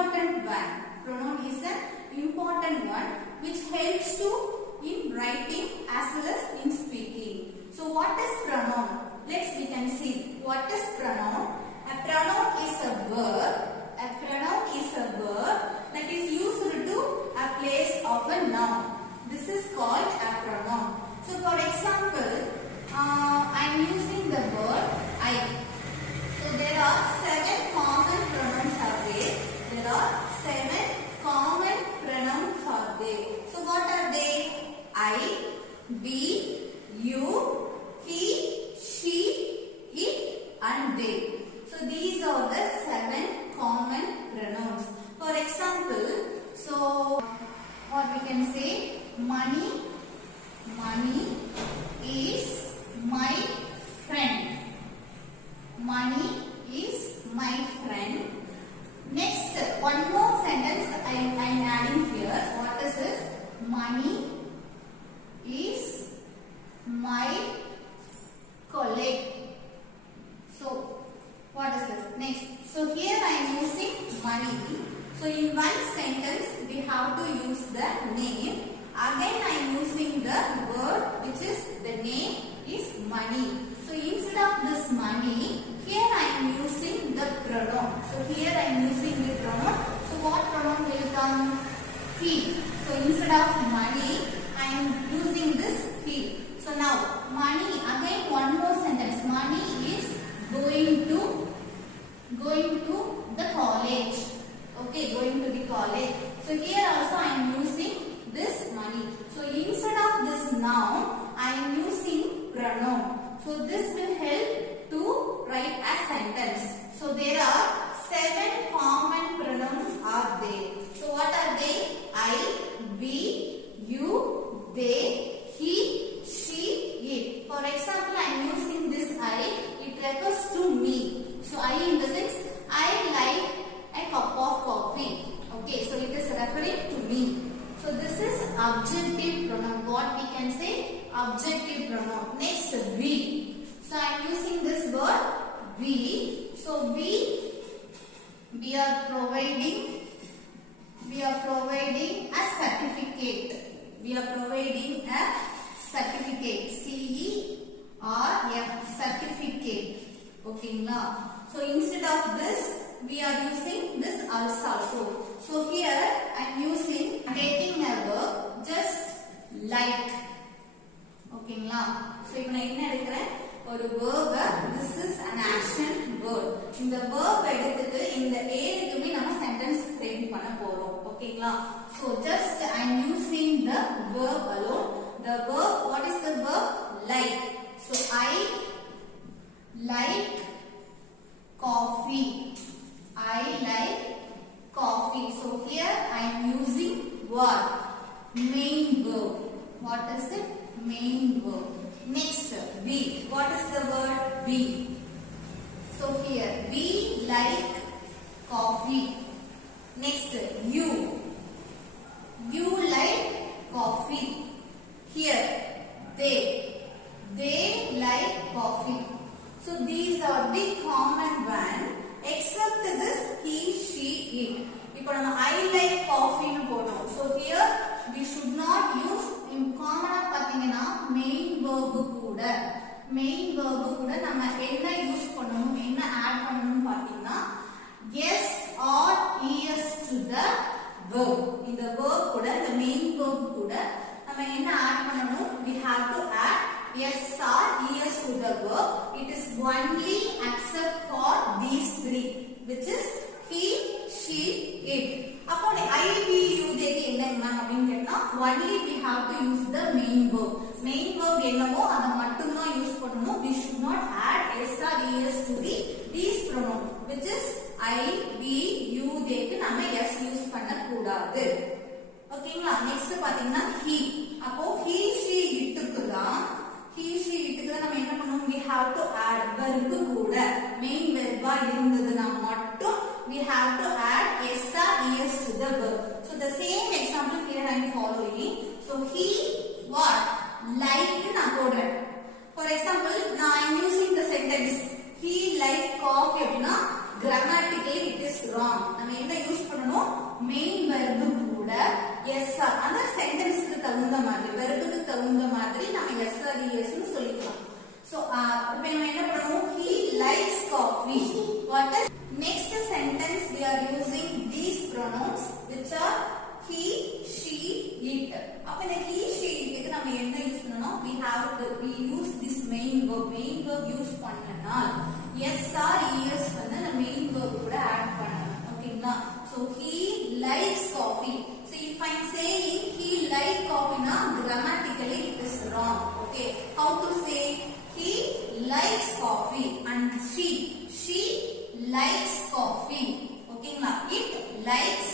important one. Pronoun is an important one which helps to in writing as well as in speaking. So what is pronoun? We can see what is pronoun. A pronoun is a verb. A pronoun is a verb that is used to a place of a noun. This is called a pronoun. So for example, I am using the word I. So there are 7 common pronouns are there. There are 7 common pronouns are there. So what are they? I, we, you, he, she, it and they. So these are the 7 common pronouns. For example, so what we can say, money is my friend. Money is my friend. Next, one more sentence I am adding here. What is this? Money is my colleague. So, what is this? Next, so here I am using money. So, in one sentence, we have to use the name. Again, I am using the word which is the name is money. So, instead of this money, here I am using the pronoun. So, here I am using the pronoun. So, what pronoun will come? He. So, instead of money, I am using this he. So, now, money, again one more sentence. Money is going to the college. Okay, going to the college. So, here also I am using this money. So, instead of this noun, I am using pronoun. So, this will help to write a sentence. So, there are 7 common pronouns are there. So, what are they? I, we, you, they, he, she, it. For example, I am using this I. It refers to me. So, I in the sense, I like a cup of coffee. Okay, so it is referring to me. So, this is objective pronoun. What we can say? Objective pronoun. Next, we. So, I am using this word we. So, we are providing a certificate. We are providing a certificate. C-E-R-F, certificate. Okay, now. So, instead of this, we are using this also. So, here I am using taking a verb just like. Okay, now. So, இப்போ நான் என்ன எடுக்கிறேன்? ஒரு verb. This is an action word. இந்த verb எடுத்துட்டு இந்த ஏக்குமே நம்ம sentence frame பண்ண போறோம். ஓகேங்களா? So, just I am using the verb alone. The verb, what is the verb? Like. So, I like coffee. I like coffee. So, here I am using what? Main verb. What is it? Main verb. Next, we. What is the word? We. So, here we like coffee. Next, you. You like coffee. Here, they. They like coffee. So, these are the common one. Except this he, she, it. இப்போ நம்ம I like coffee னு போடுறோம். So here we should not use in common பாத்தீங்கன்னா main verb கூட நம்ம என்ன use பண்ணனும் என்ன ஆட் பண்ணனும் பாத்தீங்கன்னா yes or es to the verb. இந்த verb கூட இந்த main verb கூட நம்ம என்ன ஆட் பண்ணனும்? We have to add yes or es to the verb. It is only except for these 3, which is he, she, it. அப்போ I, we, you, they என்ன அப்படினு கேட்டா only we have to use the main verb. Main verb என்னவோ அத மட்டும் தான் use பண்ணனும். We should not add s or es to these pronouns, which is I, we, you, they க்கு நாம s யூஸ் பண்ண கூடாது. ஓகேங்களா? நெக்ஸ்ட் பாத்தீங்கன்னா he. அப்போ he, she, itக்கு தான் நம்ம என்ன பண்ணனும்? We have to add verb கூட main verb இருந்ததுனா மட்டும் we have to add s or es to the verb. So the same example here I am following. So he what? Like நான் போடுறேன். For example, now I am using the sentence he like coffee அப்படினா grammatically it is wrong. நம்ம என்ன use பண்ணனும் main verb கூட yes or அந்த சென்டென்ஸ்க்கு தகுந்த மாதிரி வெர்புக்கு தகுந்த மாதிரி நம்ம yes or yes னு சொல்லிக்கலாம். So இப்போ நம்ம என்ன பண்ணனும் he likes coffee. What is next sentence we are using these pronouns which are he, she, it. அப்ப இந்த he, she, it க்கு நம்ம என்ன யூஸ் பண்ணனும் we use this main verb use பண்ணனா yes or yes வந்து நம்ம main verb கூட ஆட் பண்ணணும். ஓகேங்களா? So he likes coffee. So if I am saying he like coffee na grammatically it is wrong. Okay, how to say he likes coffee and she likes coffee. Okay na, it likes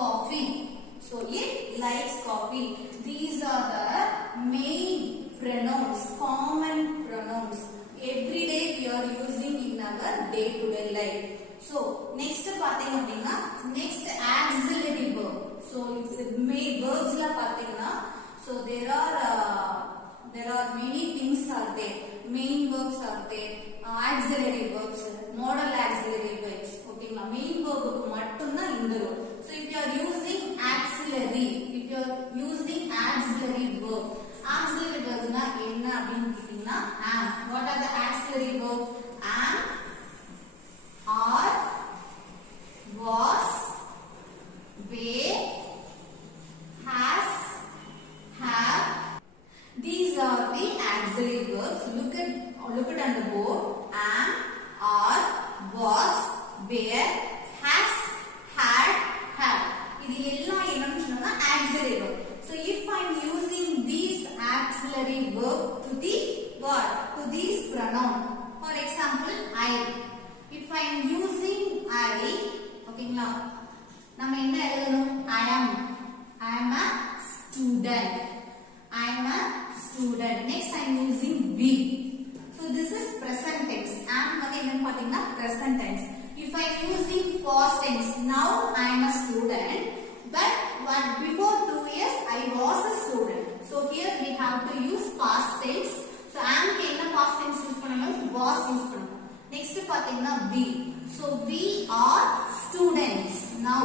coffee. So it likes coffee. These are the main pronouns, common pronouns. Every day we are using in our day to day life. So next பாத்தீங்க அப்படினா next auxiliary verb. So main verbs la பாத்தீங்கன்னா so there are many things are there. Main verbs are there, auxiliary verbs, modal auxiliary verbs. ஓகேங்களா? main verb க்கு மட்டும் தான் இந்த rule. So if you are using auxiliary verb, auxiliary verb னா என்ன அப்படினு கேட்டிங்கன்னா am. What are the auxiliary verb? am, are, was, were, has, have. These are the auxiliary verbs. Look at on the board. Am, are, was, were, has, had, have. இது எல்லாம் என்னன்னு சொன்னா auxiliary verb. So if I am using these auxiliary verb to the what? To these pronoun. For example, I. If I am using I, ஓகேங்களா? நம்ம என்ன எழுதணும்? I am a student. I am a student. Next I am using we. So this is present tense. Am வந்து என்னன்னு பாத்தீங்கன்னா present tense. If I am using past tense, now I am a student, but before 2 years I was a student. So here we have to use past tense. So am க்கு என்ன past tense use பண்ணணும்? Was use பண்ணணும். Next பாத்தீங்கன்னா we. So we are students now.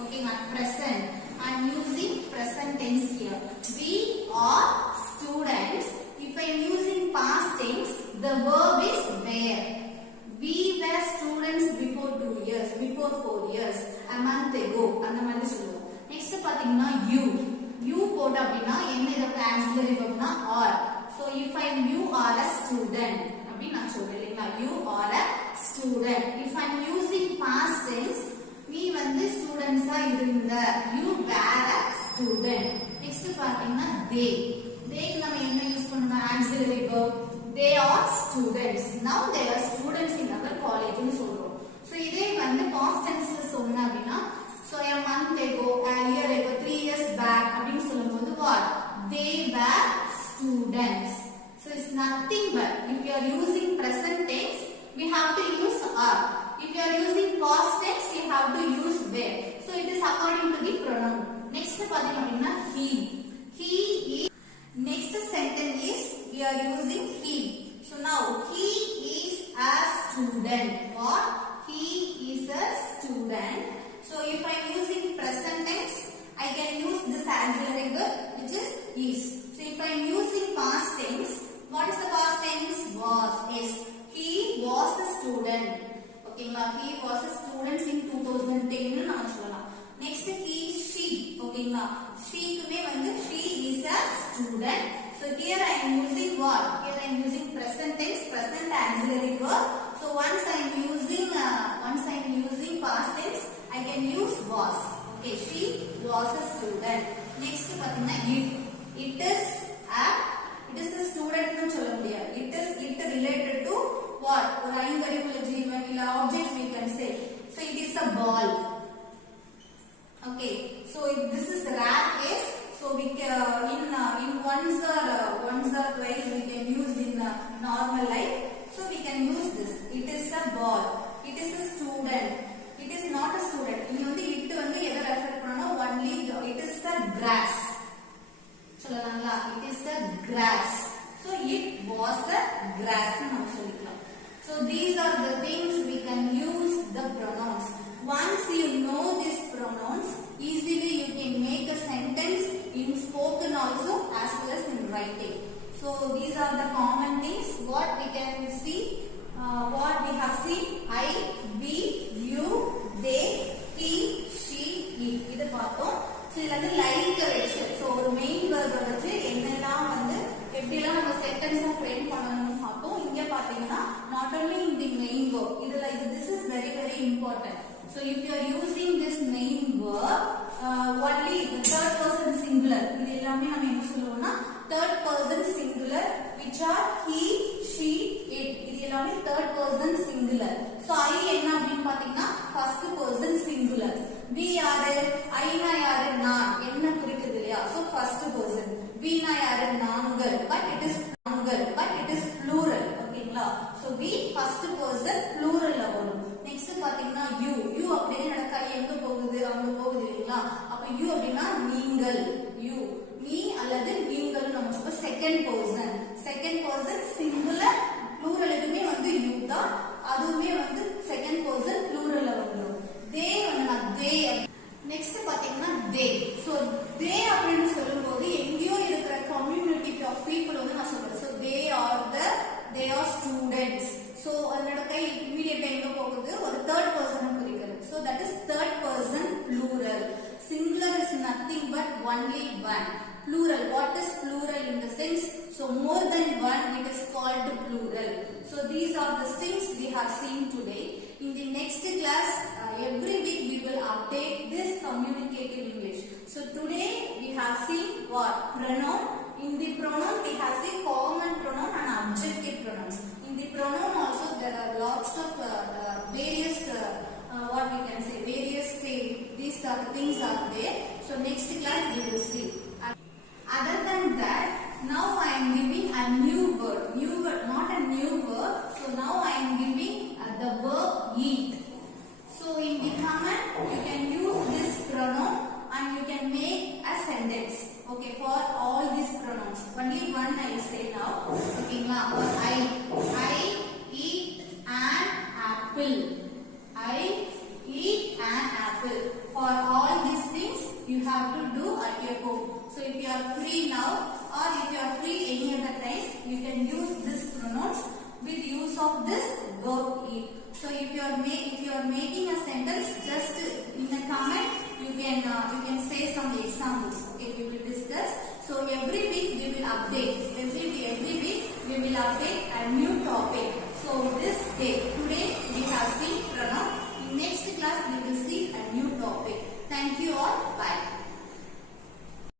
Okay, at present I am using present tense here. We are students. If I am using past tense, the verb is were. We were students before 2 years, before 4 years, a month ago. அந்த மாதிரி சொல்லுவோம். Next பாத்தீங்கன்னா you போட்ட அப்படினா என்ன இதற்கு auxiliary verbனா are. So if you are a student அப்படி நான் சொல்றேன் இல்லையா? You are a student. If I am using past tense, நீ வந்து ஸ்டூடண்ட்ஸா இருந்த. You were a student. Next பாத்தீங்கன்னா theyக்கு நம்ம என்ன யூஸ் பண்ணணும்? auxiliary verb. They are students. Now they are students in our college னு சொல்றோம். So இதே வந்து past tenseல சொன்னா அப்படினா so a month ago, a year ago, 3 years back அப்படினு சொல்லும்போது what? They were students. So it's nothing but if you are using present tense, we have to use are. If you are using past tense, you have to use were. So it is according to the pronoun. Next பாத்தீங்கன்னா he is. Next sentence is we are using he. So now he is a student. What? He is a student. So if I am using present tense, I can use this auxiliary verb which is. So if I am using past tense, what is the past tense? Was. Yes. He was a student. Okay, he was a student in 2010 னு நாம சொல்லலாம். Next he, she. Okay, she குமே வந்து she is a student. So here I am using what? Here I am using present tense, present auxiliary verb. So once I am using past tense, I can use was. Okay, she was a student. Next பாத்தீங்கன்னா it is a student னு சொல்ல முடியாது. It related to what? ஒரு ஐங்கரிக்குள்ள ஜீவன் இல்ல objects we can say. So it is a ball. Okay, so this is the rare case. So we can in once or twice we can use in normal life. So we can use this. It is a ball. It is a student. It is not a student. இங்க வந்து it வந்து எதை refer பண்ணனும்? only it is the grass. சொல்லலாம்ல? It is the grass. So it was the grass னு நம்ம சொல்லிக்கலாம். So these are the things we can use the pronoun. we யாரு ஐனா யாரு நான் என்ன குறிக்குது இல்லையா so first person we னா யாரு நாங்கள் but it is plural ஓகேங்களா so we first person plural ல வரும் next பாத்தீங்கன்னா you அப்படியே நடக்க எங்க போகுது அங்க போகுது இல்லையா அப்ப you அப்படினா நீங்கள் you நீ அல்லது நீங்கள் நம்ம சொல்ற செகண்ட் பர்சன் சிங்குலர் plural எதுமே வந்து you தான் அதுவுமே வந்து செகண்ட் பர்சன் plural ல வந்துரும் they வந்து they next பாத்தீங்கன்னா they so they அப்படினு சொல்லும்போது எங்கயோ இருக்கிற community of people வந்து நான் சொல்றேன் so they are students so அதோட கை immediate எங்க போகுது ஒரு third person குறிக்கிறது so that is third person plural singular is nothing but only one plural what is plural in the sense so more than one it is called plural so these are the things we have seen today in the next class every week we will update this communicative English so today we have seen what pronoun in the pronoun we have seen common pronoun and objective pronouns in the pronoun also there are lots of various what we can say various these are things are there so next class we will see other than that now I am giving a new word not a new word so now I am giving the verb eat so in the comment you can use this pronoun and you can make a sentence okay for all these pronouns only one I will say now okay I eat an apple I eat an apple for all these things you have to do at your home so if you are free now or if you are free any other time you can use this pronouns with use of this verb eat so if you are making a sentence just in the comment you can say some examples okay we will discuss so every week we will update a new topic